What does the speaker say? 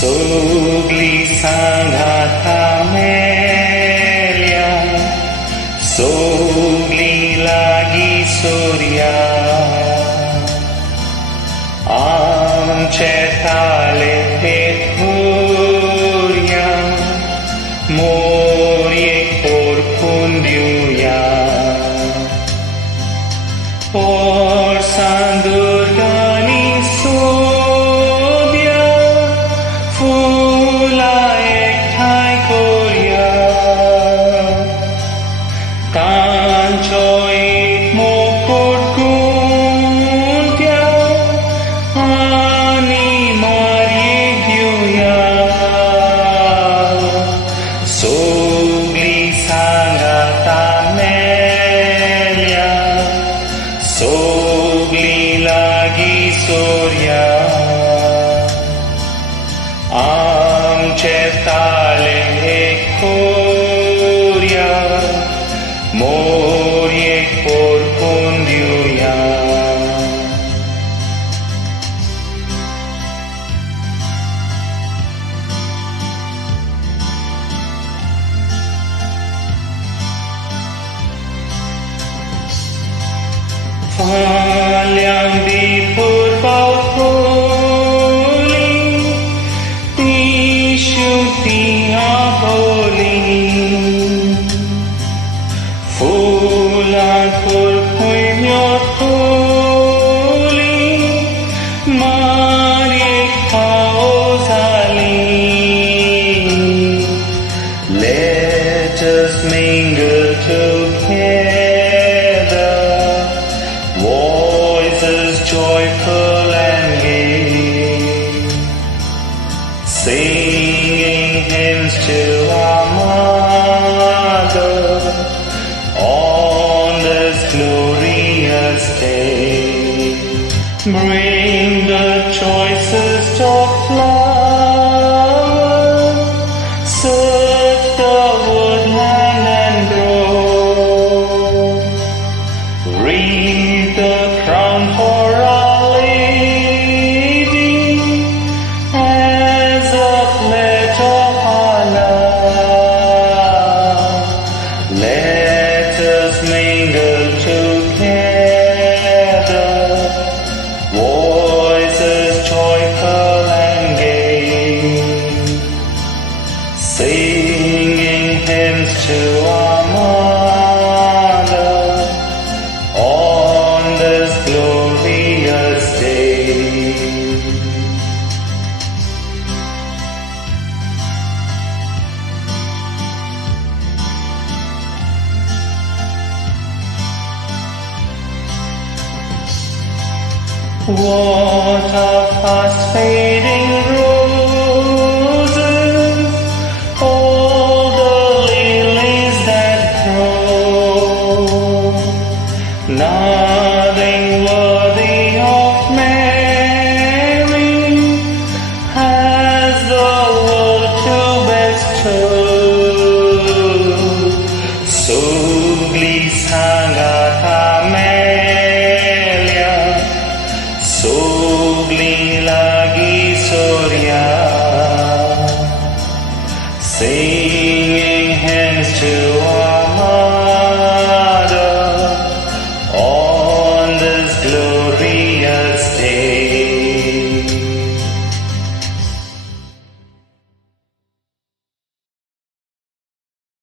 Sogllim Sangata Mell'ia, Sogllim lagi surya, amcetale pethuria, moriek porpundiuya, por sandurgani sobia, fula ekthai koria, kanchoit mokut kuntya, ani mariek diuya, Sogllim Sangata Mell'ia, Sogllim lagi surya, amcetale ekoria, moriek porpundiuya. Falyang di purbau tuli, tishuti aboli, fulan purpui myotuli, mariek pauzali. Let us mingle together, voices joyful and gay, singing hymns to our Mother on this glorious day. Bring the choicest of flowers, search the woodland and grove, wreathe the crown for Our Lady as a pledge of our love. Let us mingle together, voices joyful and gay, singing hymns to our Mother on this glorious day. What are fast fading roses, all the lilies that grow, nothing worthy of Mary has the world to bestow. Sogllim Sangata Mell'ia, Sogllim lagi surya, singing hymns to